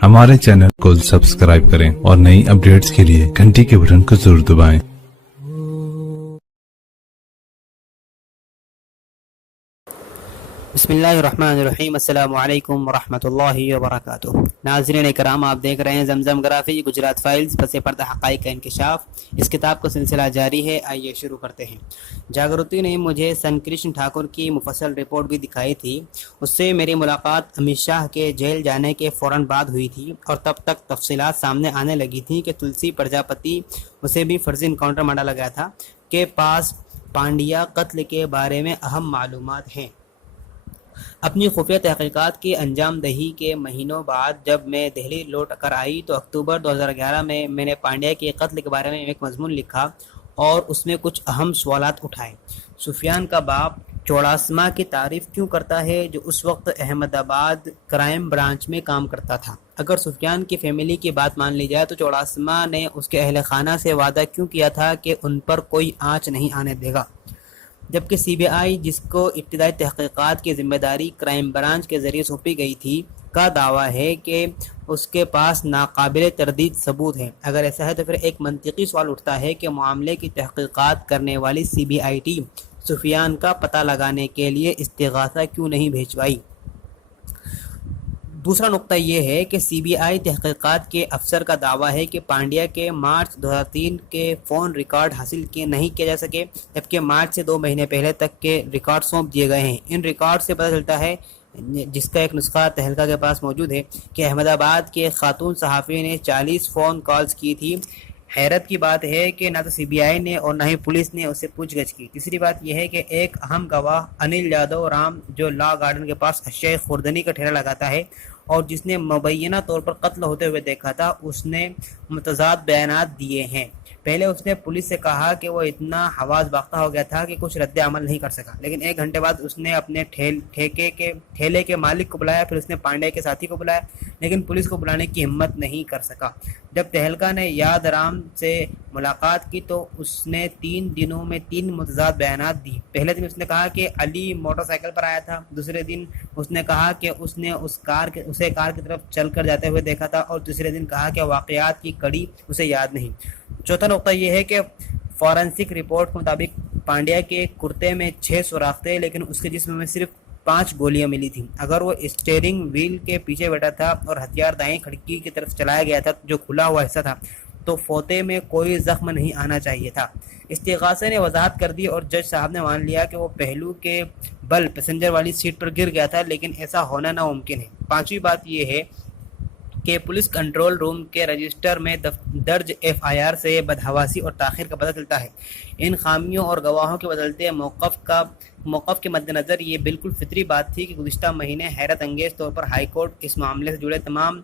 हमारे चैनल को सब्सक्राइब करें और नई अपडेट्स के लिए घंटी के बटन को जरूर दबाएं। बिस्मिल्लाहिर्रहमानिर्रहीम अस्सलामु अलैकुम वरहमतुल्लाहि वबरकातुहू। नाज़रीन इकराम, आप देख रहे हैं जमजम ग्राफी गुजरात फाइल्स पसे पर्दा हक़ाइक़ का इंकिशाफ। इस किताब का सिलसिला जारी है, आइए शुरू करते हैं। जागृति ने मुझे संकृष्ण ठाकुर की मुफस्सल रिपोर्ट भी दिखाई थी। उससे मेरी मुलाकात अमित शाह के जेल जाने के फ़ौरन बाद हुई थी और तब तक तफसीलात सामने आने लगी थी कि तुलसी प्रजापति, उसे भी फर्जी इनकाउंटर में डाला गया था, के पास पांड्या कत्ल के बारे में अहम मालूमात हैं। अपनी खुफिया तहकीकात की अंजाम दही के महीनों बाद जब मैं दिल्ली लौट कर आई तो अक्टूबर 2011 में मैंने पांड्या के कत्ल के बारे में एक मजमून लिखा और उसमें कुछ अहम सवालात उठाए। सुफियान का बाप चौड़ासमा की तारीफ क्यों करता है, जो उस वक्त अहमदाबाद क्राइम ब्रांच में काम करता था? अगर सुफियान की फैमिली की बात मान ली जाए तो चौड़ासमा ने उसके अहल खाना से वादा क्यों किया था कि उन पर कोई आँच नहीं आने देगा, जबकि सीबीआई, जिसको इब्तिदाई तहकीकात की जिम्मेदारी क्राइम ब्रांच के ज़रिए सौंपी गई थी, का दावा है कि उसके पास नाकाबिल तरदीद सबूत हैं। अगर ऐसा है तो फिर एक मंतिकी सवाल उठता है कि मामले की तहकीकात करने वाली सीबीआई टीम सुफियान का पता लगाने के लिए इस्तिगासा क्यों नहीं भेजवाई? दूसरा नुक्ता ये है कि सीबीआई तहकीकात के अफसर का दावा है कि पांड्या के मार्च 2003 के फ़ोन रिकॉर्ड हासिल किए नहीं किए जा सके, जबकि मार्च से 2 महीने पहले तक के रिकॉर्ड सौंप दिए गए हैं। इन रिकॉर्ड से पता चलता है, जिसका एक नुस्खा तहलका के पास मौजूद है, कि अहमदाबाद के खातून सहाफ़ी ने 40 फ़ोन कॉल्स की थी। हैरत की बात है कि ना तो सीबीआई ने और ना ही पुलिस ने उससे पूछगछ की। तीसरी बात यह है कि एक अहम गवाह अनिल यादव राम, जो लॉ गार्डन के पास अशय खुर्दनी का ठेला लगाता है और जिसने मुबैना तौर पर कत्ल होते हुए देखा था, उसने मुतज़ाद बयानात दिए हैं। पहले उसने पुलिस से कहा कि वो इतना हवास बाख्ता हो गया था कि कुछ रद्द अमल नहीं कर सका, लेकिन 1 घंटे बाद उसने अपने ठेले के मालिक को बुलाया, फिर उसने पांड्या के साथी को बुलाया, लेकिन पुलिस को बुलाने की हिम्मत नहीं कर सका। जब तहलका ने याद राम से मुलाकात की तो उसने 3 दिनों में 3 मुतज़ाद बयानात दी। पहले दिन उसने कहा कि अली मोटरसाइकिल पर आया था, दूसरे दिन उसने कहा कि उसने उसे कार की तरफ चलकर जाते हुए देखा था, और तीसरे दिन कहा कि वाक़यात की कड़ी उसे याद नहीं। चौथा नुकता यह है कि फॉरेंसिक रिपोर्ट के मुताबिक पांड्या के कुर्ते में 6 सुराख थे, लेकिन उसके जिस्म में सिर्फ 5 गोलियां मिली थी। अगर वो स्टीयरिंग व्हील के पीछे बैठा था और हथियार दाएं खिड़की की तरफ चलाया गया था, जो खुला हुआ हिस्सा था, तो फोते में कोई जख्म नहीं आना चाहिए था। इस्तिगासे ने वजाहत कर दी और जज साहब ने मान लिया कि वो पहलू के बल पैसेंजर वाली सीट पर गिर गया था, लेकिन ऐसा होना नामुमकिन है। पांचवी बात यह है कि पुलिस कंट्रोल रूम के रजिस्टर में दर्ज एफआईआर से बदहवासी और ताखिर का पता चलता है। इन खामियों और गवाहों के बदलते मौक़िफ़ के मद्देनज़र ये बिल्कुल फितरी बात थी कि गुज़िश्ता महीने हैरत अंगेज़ तौर पर हाई कोर्ट इस मामले से जुड़े तमाम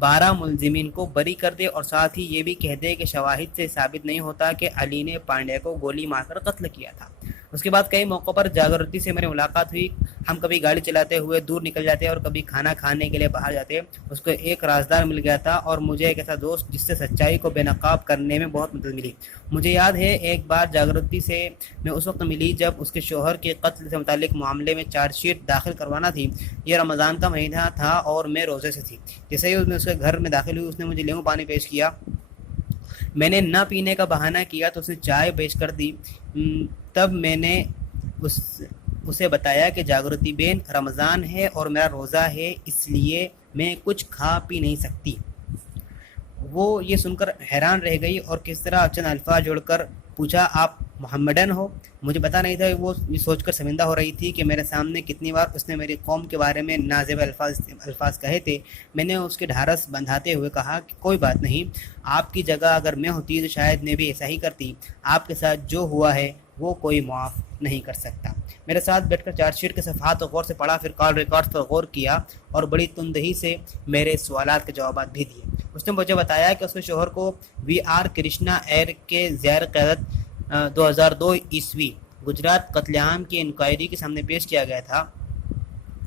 12 मुलजिमीन को बरी कर दे और साथ ही ये भी कह दे कि शवाहिद से साबित नहीं होता कि अली ने पांड्या को गोली मारकर कत्ल किया था। उसके बाद कई मौक़ों पर जागृति से मेरी मुलाकात हुई। हम कभी गाड़ी चलाते हुए दूर निकल जाते और कभी खाना खाने के लिए बाहर जाते। उसको एक राजदार मिल गया था और मुझे एक ऐसा दोस्त जिससे सच्चाई को बेनकाब करने में बहुत मदद मिली। मुझे याद है, एक बार जागृति से मैं उस वक्त मिली जब उसके शोहर के कत्ल से मुतालिक मामले में चार्जशीट दाखिल करवाना थी। यह रमज़ान का महीना था और मैं रोज़े से थी। जैसे ही उसने उसके घर में दाखिल हुई, उसने मुझे नींबू पानी पेश किया। मैंने न पीने का बहाना किया तो उसने चाय पेश कर दी। तब मैंने उसे बताया कि जागृति बेन, रमज़ान है और मेरा रोज़ा है, इसलिए मैं कुछ खा पी नहीं सकती। वो ये सुनकर हैरान रह गई और किस तरह चंद अल्फाज जोड़कर पूछा, आप मोहम्मदन हो? मुझे पता नहीं था। वो ये सोचकर शर्मिंदा हो रही थी कि मेरे सामने कितनी बार उसने मेरी कौम के बारे में नाज़ेब अल्फाज कहे थे। मैंने उसके ढारस बंधाते हुए कहा कि कोई बात नहीं, आपकी जगह अगर मैं होती तो शायद मैं भी ऐसा ही करती। आपके साथ जो हुआ है वो कोई माफ़ नहीं कर सकता। मेरे साथ बैठकर चार्जशीट के सफ़हात गौर से पढ़ा, फिर कॉल रिकॉर्ड्स पर गौर किया और बड़ी तुंदही से मेरे सवालात के जवाब भी दिए। उसने मुझे बताया कि उसके शोहर को वी.आर. कृष्णा एयर के ज़ैर क़यादत 2002 ईस्वी गुजरात कत्लेआम की इंक्वायरी के सामने पेश किया गया था।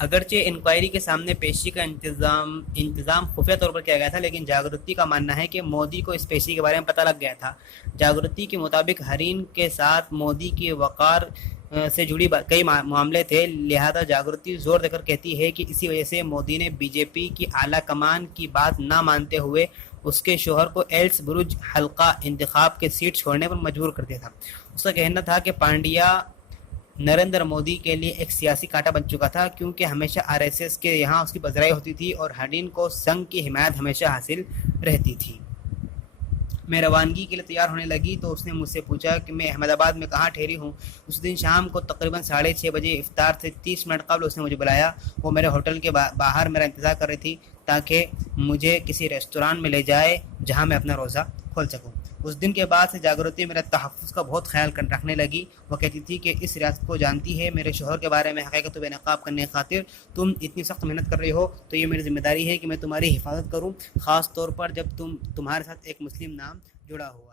अगरचे इंक्वायरी के सामने पेशी का इंतज़ाम खुफिया तौर पर किया गया था, लेकिन जागृति का मानना है कि मोदी को इस पेशी के बारे में पता लग गया था। जागृति के मुताबिक हरीन के साथ मोदी की वक़ार سے جڑی کئی معاملے تھے، لہذا جاگرتی زور دے کر کہتی ہے کہ اسی وجہ سے مودی نے بی جے پی کی اعلیٰ کمان کی بات نہ مانتے ہوئے اس کے شوہر کو ایلس برج حلقہ انتخاب کے سیٹ چھوڑنے پر مجبور کر دیا تھا۔ اس کا کہنا تھا کہ پانڈیا نریندر مودی کے لیے ایک سیاسی کانٹا بن چکا تھا، کیونکہ ہمیشہ آر ایس ایس کے یہاں اس کی پذیرائی ہوتی تھی اور ہڈین کو سنگھ کی حمایت ہمیشہ حاصل رہتی تھی۔ میں روانگی کے لیے تیار ہونے لگی تو اس نے مجھ سے پوچھا کہ میں احمد آباد میں کہاں ٹھہری ہوں۔ اس دن شام کو تقریباً 6:30 بجے افطار سے 30 منٹ قبل اس نے مجھے بلایا۔ وہ میرے ہوٹل کے باہر میرا انتظار کر رہی تھی تاکہ مجھے کسی ریستوران میں لے جائے جہاں میں اپنا روزہ کھول سکوں۔ اس دن کے بعد سے جاگرتی میرے تحفظ کا بہت خیال رکھنے لگی۔ وہ کہتی تھی کہ اس ریاست کو جانتی ہے، میرے شوہر کے بارے میں حقیقت و بے نقاب کرنے کی خاطر تم اتنی سخت محنت کر رہی ہو تو یہ میری ذمہ داری ہے کہ میں تمہاری حفاظت کروں، خاص طور پر جب تمہارے ساتھ ایک مسلم نام جڑا ہوا